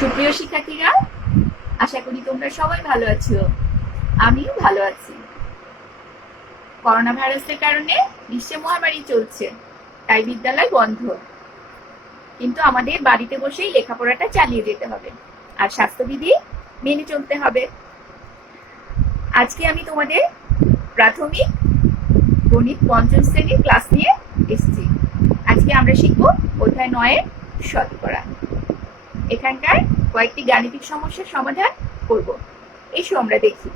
সুপ্রিয় শিক্ষার্থীরা, আশা করি তোমরা সবাই ভালো আছো। আমিও ভালো আছি। করোনা ভাইরাসের কারণে বিশ্বে মহামারী চলছে, তাই বিদ্যালয় বন্ধ। কিন্তু আমাদের বাড়িতে বসেই লেখাপড়াটা চালিয়ে যেতে হবে আর স্বাস্থ্যবিধি মেনে চলতে হবে। আজকে আমি তোমাদের প্রাথমিক গণিত পঞ্চম শ্রেণীর ক্লাস নিয়ে এসেছি। আজকে আমরা শিখব অধ্যায় 9-এর শতকরা। এখানকার কয়েকটি গাণিতিক সমস্যার সমাধান করব। এসো আমরা দেখি।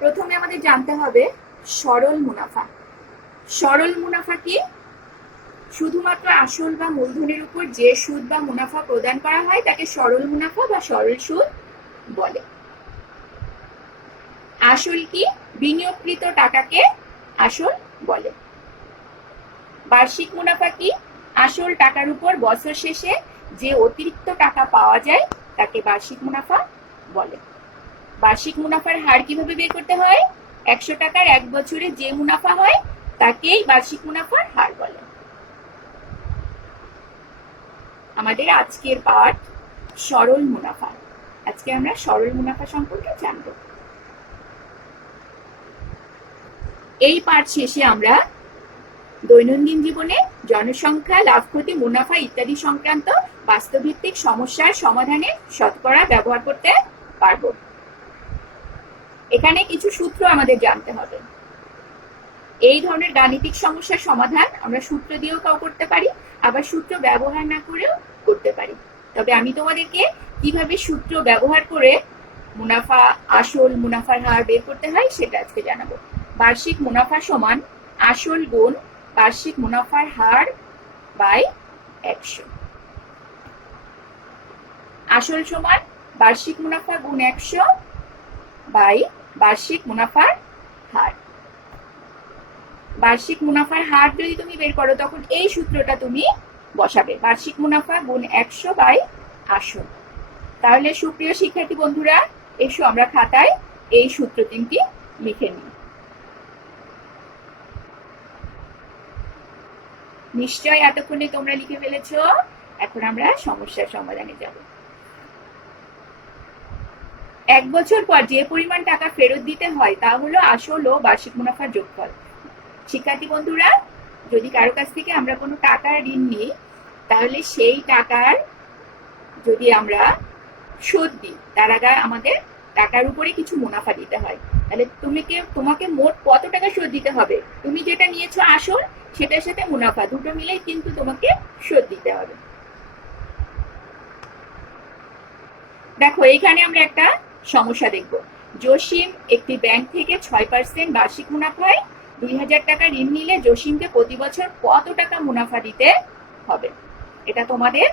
প্রথমে আমাদের জানতে হবে সরল মুনাফা। সরল মুনাফা কি? শুধুমাত্র আসল বা মূলধনের উপর যে সুদ বা মুনাফা প্রদান করা হয় তাকে সরল মুনাফা বা সরল সুদ বলে। আসল কি? বিনিয়োগকৃত টাকাকে আসল বলে। বার্ষিক মুনাফা কি? আসল টাকার উপর বছর শেষে যে অতিরিক্ত টাকা পাওয়া যায় তাকে বার্ষিক মুনাফা বলে। বার্ষিক মুনাফার হার কিভাবে বের করতে হয়? 100 টাকার এক বছরে যে মুনাফা হয় তাকেই বার্ষিক মুনাফার হার বলে। আমাদের আজকের পাঠ সরল মুনাফা। আজকে আমরা সরল মুনাফা সম্পর্কে জানব। এই পাঠ শেষে আমরা দৈনন্দিন জীবনে জনসংখ্যা, লাভ ক্ষতি, মুনাফা ইত্যাদি সংক্রান্ত বাস্তবভিত্তিক সমস্যার সমাধানে শতকরা ব্যবহার করতে পারব। এখানে কিছু সূত্র আমাদের জানতে হবে। এই ধরনের গাণিতিক সমস্যার সমাধান আমরা সূত্র দিয়েও করতে পারি, আবার সূত্র ব্যবহার না করেও করতে পারি। তবে আমি তোমাদেরকে কিভাবে সূত্র ব্যবহার করে মুনাফা, আসল মুনাফার হার বের করতে হয় সেটা আজকে জানাবো। বার্ষিক মুনাফা সমান আসল গুণ বার্ষিক মুনাফার হার বাই 100। আসল সমান বার্ষিক মুনাফা গুণ 100 বাই বার্ষিক মুনাফার হার। বার্ষিক মুনাফার হার যদি তুমি বের করো তখন এই সূত্রটা তুমি বসাবে, বার্ষিক মুনাফা গুণ 100 বাই আসল। তাহলে সুপ্রিয় শিক্ষার্থী বন্ধুরা, এসো আমরা খাতায় এই সূত্র তিনটি লিখে নিই। নিশ্চয় এতক্ষণে তোমরা লিখে ফেলেছো। এখন আমরা সমস্যার সমাধানে যাব। এক বছর পর যে পরিমাণ টাকা ফেরত দিতে হয় তা হলো আসল ও বার্ষিক মুনাফার যোগফল। শিক্ষার্থী বন্ধুরা, যদি কারো কাছ থেকে আমরা কোনো টাকার ঋণ নিই তাহলে সেই টাকার যদি আমরা শোধ দিই তার আগে আমাদের টাকার উপরে কিছু মুনাফা দিতে হয়। তাহলে তোমাকে মোট কত টাকা শোধ দিতে হবে? তুমি যেটা নিয়েছো আসল, সেটার সাথে মুনাফা দুটো মিলেই কিন্তু তোমাকে শোধ দিতে হবে। দেখো, এখানে আমরা একটা সমস্যা দেখব। জসিম একটি ব্যাংক থেকে 6% বার্ষিক মুনাফায় 2000 টাকা ঋণ নিলে জসিমকে প্রতি বছর কত টাকা মুনাফা দিতে হবে? এটা তোমাদের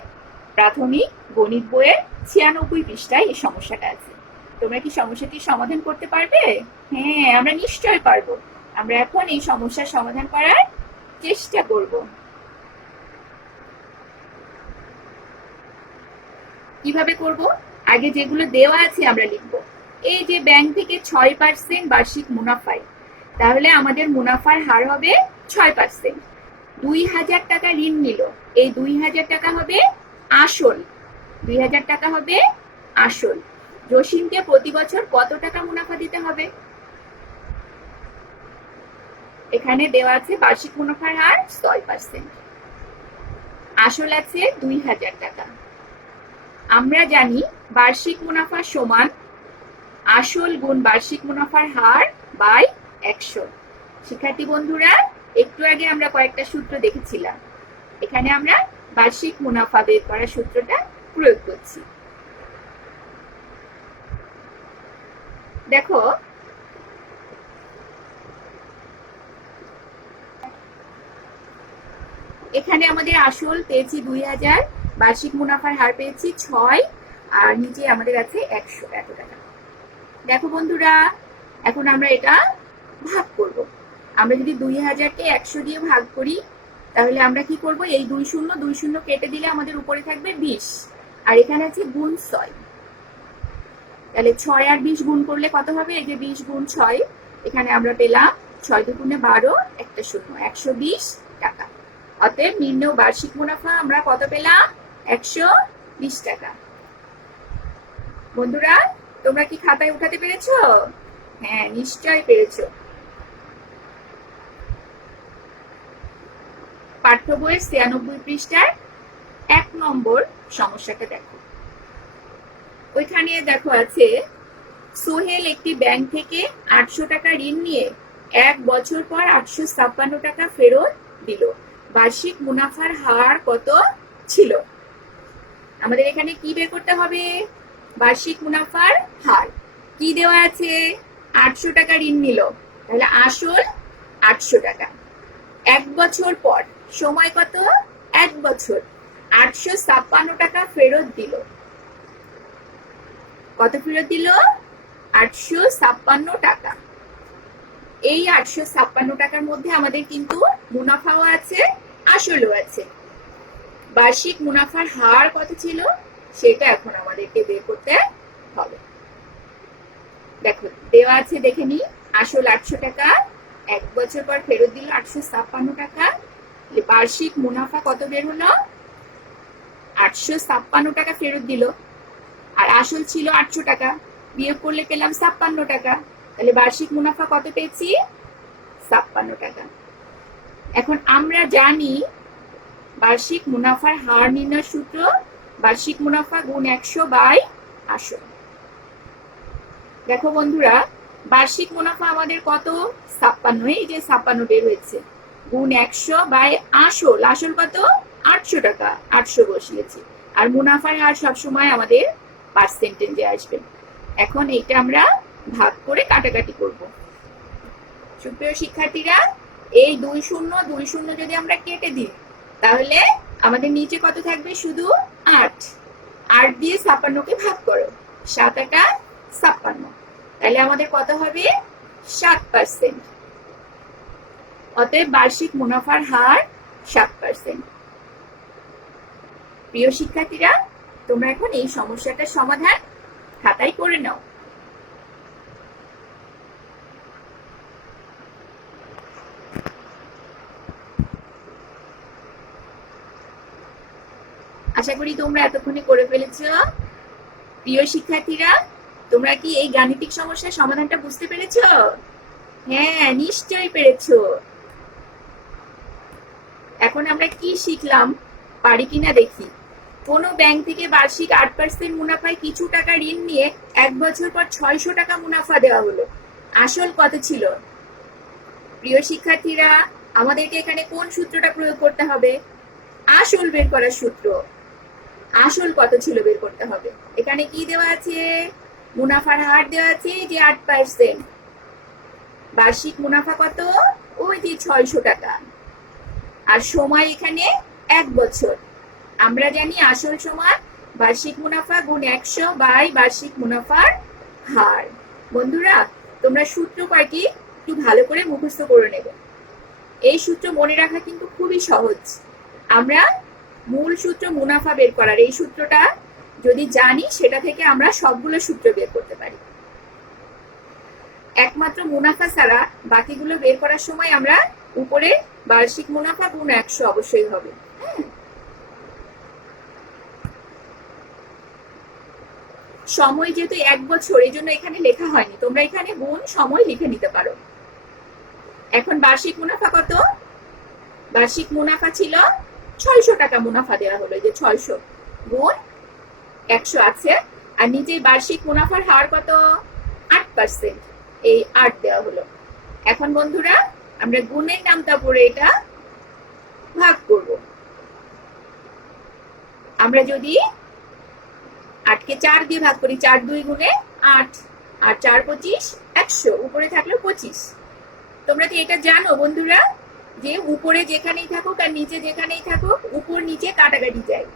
প্রাথমিক গণিত বইয়ের 96 পৃষ্ঠায় এই সমস্যাটা আছে। তোমরা কি সমস্যাটির সমাধান করতে পারবে? হ্যাঁ, আমরা নিশ্চয় পারবো। আমরা এখন এই সমস্যার সমাধান করার চেষ্টা করব। কিভাবে করব? আগে যেগুলো দেওয়া আছে আমরা লিখব। এই যে ব্যাংক থেকে 6% বার্ষিক মুনাফায়, তাহলে আমাদের মুনাফার হার হবে 6%। 2000 টাকা ঋণ নিল, এই 2000 টাকা হবে আসল। 2000 টাকা হবে আসল। জসিমকে প্রতি বছর কত টাকা মুনাফা দিতে হবে? এখানে দেওয়া আছে বার্ষিক মুনাফার হার 6%, আসল আছে 2000 টাকা। আমরা জানি বার্ষিক মুনাফা সমান আসল গুণ বার্ষিক মুনাফার হার বাই 100। শিক্ষার্থী বন্ধুরা, একটু আগে আমরা কয়েকটা সূত্র দেখেছিলাম। এখানে আমরা বার্ষিক মুনাফা বের করার সূত্রটা প্রয়োগ করছি। দেখো, এখানে আমাদের আসল পেয়েছি 2000, বার্ষিক মুনাফার হার পেয়েছি 6, আর নিচে আমাদের আছে 100 এত টাকা। দেখো বন্ধুরা, এখন আমরা এটা ভাগ করব। আমরা যদি 2000-কে 100 দিয়ে ভাগ করি তাহলে আমরা কি করব? এই 20 কেটে দিলে আমাদের উপরে থাকবে 20, আর এখানে আছে গুণ 6। তাহলে 6 আর 20 গুণ করলে কত হবে? এই যে 20 গুণ 6, এখানে আমরা পেলাম 6 দুগুণে 12, একটা শূন্য, 120 টাকা। অতএব নিম্ন বার্ষিক মুনাফা আমরা কত পেলাম? 120 টাকা। বন্ধুরা, তোমরা কি খাতায় উঠাতে পেরেছো? হ্যাঁ, নিশ্চয়ই পেরেছো। পাঠ্য বইয়ের 96 পৃষ্ঠার 1 নম্বর সমস্যাটা দেখো। ওইখানে দেখো আছে, সোহেল একটি ব্যাংক থেকে 800 টাকা ঋণ নিয়ে 1 বছর পর 856 টাকা ফেরত দিল। বার্ষিক মুনাফার হার কত ছিল? আমাদের এখানে কি বের করতে হবে? বার্ষিক মুনাফার হার। কি দেওয়া আছে? 800 টাকা ঋণ নিল, তাহলে আসল 800 টাকা। 1 বছর পর, সময় কত? 1 বছর। 856 টাকা ফেরত দিল। কত ফেরত দিল? 856 টাকা। এই 856 টাকার মধ্যে আমাদের কিন্তু মুনাফাও আছে, আসলও আছে। বার্ষিক মুনাফার হার কত ছিল সেটা এখন আমাদেরকে বের করতে হবে। দেখো দেওয়া আছে, দেখে নি। আসল 800 টাকা, 1 বছর পর ফেরত দিল 856 টাকা। বার্ষিক মুনাফা কত বের হলো? 856 টাকা ফেরত দিল, আর আসল ছিল 800 টাকা, বিয়োগ করলে পেলাম 56 টাকা। তাহলে বার্ষিক মুনাফা কত পেয়েছি? 56 টাকা। এখন আমরা জানি বার্ষিক মুনাফার হার নির্ণয় সূত্র বার্ষিক মুনাফা গুণ 100 বাই আসল। দেখো বন্ধুরা, বার্ষিক মুনাফা আমাদের কত? 56, এই যে 56 বের হয়েছে, গুণ 100 বাই আসল। আসল কত? 800 টাকা, 800 বসিয়েছি। আর মুনাফার হার সবসময় আমাদের পার্সেন্টেজে আসবে। এখন এটা আমরা ভাগ করে কাটাকাটি করব। সুপ্রিয় শিক্ষার্থীরা, এই 2 শূন্য 2 শূন্য যদি আমরা কেটে দিই, তাহলে আমাদের নিচে কত থাকবে? শুধু 8। 8 দিয়ে 56কে ভাগ করো, 7 8 56। তাহলে আমাদের কত হবে? 7%। অতএব বার্ষিক মুনাফার হার 7%। প্রিয় শিক্ষার্থীরা, তোমরা এখন এই সমস্যাটার সমাধান খাতায় করে নাও। আশা করি তোমরা এতক্ষণে করে ফেলেছ। প্রিয় শিক্ষার্থীরা, তোমরা কি এই গাণিতিক সমস্যার সমাধানটা বুঝতে পেরেছ? হ্যাঁ, নিশ্চয়ই পেরেছ। এখন আমরা কি শিখলাম পারি কিনা দেখি। কোন ব্যাংক থেকে বার্ষিক 8% মুনাফায় কিছু টাকা ঋণ নিয়ে 1 বছর পর 600 টাকা মুনাফা দেওয়া হলো। আসল কত ছিল? প্রিয় শিক্ষার্থীরা, আমাদেরকে এখানে কোন সূত্রটা প্রয়োগ করতে হবে? আসল বের করার সূত্র। আসল কত ছিল বের করতে হবে। এখানে কি দেওয়া আছে? মুনাফার হার দেওয়া আছে যে 8%। বার্ষিক মুনাফা কত? ওই যে 600 টাকা। আর সময় এখানে 1 বছর। আমরা জানি আসল সমান বার্ষিক মুনাফা গুণ 100 বাই বার্ষিক মুনাফার হার। বন্ধুরা, তোমরা সূত্র কয়টি একটু ভালো করে মুখস্থ করে নেবে। এই সূত্র মনে রাখা কিন্তু খুবই সহজ। আমরা মূল সূত্র মুনাফা বের করার, এই সূত্রটা যদি জানি, সেটা থেকে আমরা সবগুলো সূত্র বের করতে পারি। একমাত্র মুনাফা ছাড়া বাকিগুলো বের করার সময় আমরা উপরে বার্ষিক মুনাফা গুণ 100 অবশ্যই হবে। সময় যেহেতু 1 বছর, এই জন্য এখানে লেখা হয়নি, তোমরা এখানে গুণ সময় লিখে নিতে পারো। এখন বার্ষিক মুনাফা কত? বার্ষিক মুনাফা ছিল 600 টাকা মুনাফা দেওয়া হলো, যে 600 গুণ 100 আছে। আর নিচে বার্ষিক মুনাফার হার কত? 8%, এই 8 দেওয়া হলো। এখন বন্ধুরা, আমরা গুণের নামটা পড়ে এটা ভাগ করব। আমরা যদি 8কে 4 দিয়ে ভাগ করি, 4 2 গুণে 8, আর 4 25 100, উপরে থাকলো 25। তোমরা কি এটা জানো বন্ধুরা, যে উপরে যেখানেই থাকুক আর নিচে যেখানেই থাকুক, উপর নিচে কাটাকাটি যায়,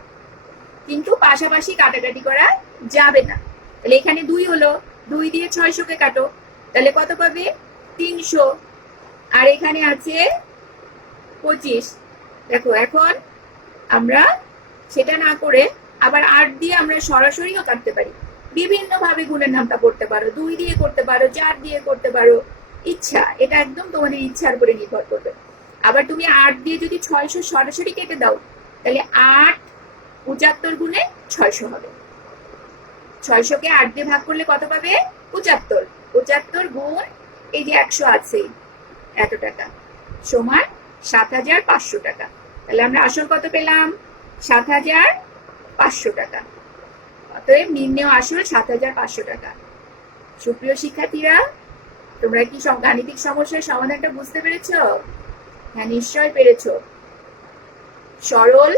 কিন্তু পাশাপাশি কাটাকাটি করা যাবে না। তাহলে এখানে 2 হলো, 2 দিয়ে 600কে কাটো, তাহলে কত পাবে? 300। আর এখানে আছে 25। দেখো, এখন আমরা সেটা না করে আবার 8 দিয়ে আমরা সরাসরিও কাটতে পারি। বিভিন্ন ভাবে গুণের নামটা করতে পারো, 2 দিয়ে করতে পারো, 4 দিয়ে করতে পারো, ইচ্ছা। এটা একদম তোমাদের ইচ্ছার উপরে নির্ভর করবে। আবার তুমি 8 দিয়ে যদি 600 সরাসরি কেটে দাও, তাহলে 8 75 গুণে 600 হবে। 600 কে 8 দিয়ে ভাগ করলে কত পাবে? 75। 75 গুণ এই যে 100 আছে এত টাকা সমান 7500 টাকা। তাহলে আমরা আসল কত পেলাম? 7500 টাকা। অতএব নির্ণেয় আসল 7500 টাকা। সুপ্রিয় শিক্ষার্থীরা, তোমরা কি গাণিতিক সমস্যার সমাধানটা বুঝতে পেরেছো? হ্যাঁ, নিশ্চয় পেরেছো। সরল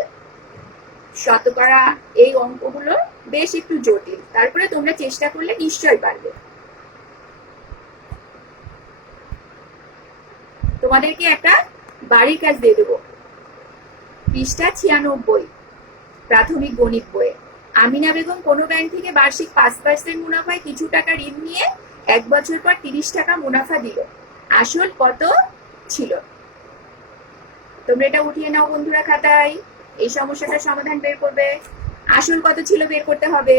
শতকরা এই অঙ্কগুলো বেশ একটু জটিল, তারপরে তোমরা চেষ্টা করলে নিশ্চয় পারবে। তোমাদেরকে একটা বাড়ির কাজ দিয়ে দেবো। পৃষ্ঠা 96 প্রাথমিক গণিত বইয়ে। আমিনা বেগম কোনো ব্যাংক থেকে বার্ষিক 5% মুনাফায় কিছু টাকা ঋণ নিয়ে 1 বছর পর 30 টাকা মুনাফা দিল। আসল কত ছিল? তোমরা এটা উঠিয়ে নাও বন্ধুরা খাতায়। এই সমস্যাটার সমাধান বের করবে। আসল কত ছিল বের করতে হবে।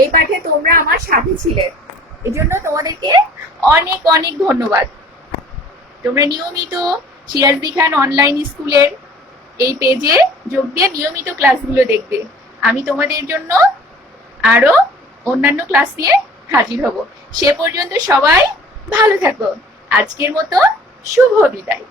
এই পাঠে তোমরা আমার সাথে ছিলে, এই জন্য তোমাদেরকে অনেক অনেক ধন্যবাদ। তোমরা নিয়মিত সিরাজদি খান অনলাইন স্কুলের এই পেজে যোগ দিয়ে নিয়মিত ক্লাসগুলো দেখবে। আমি তোমাদের জন্য আরো অন্যান্য ক্লাস নিয়ে হাজির হব। সে পর্যন্ত সবাই ভালো থাকো। আজকের মতো শুভ বিদায়।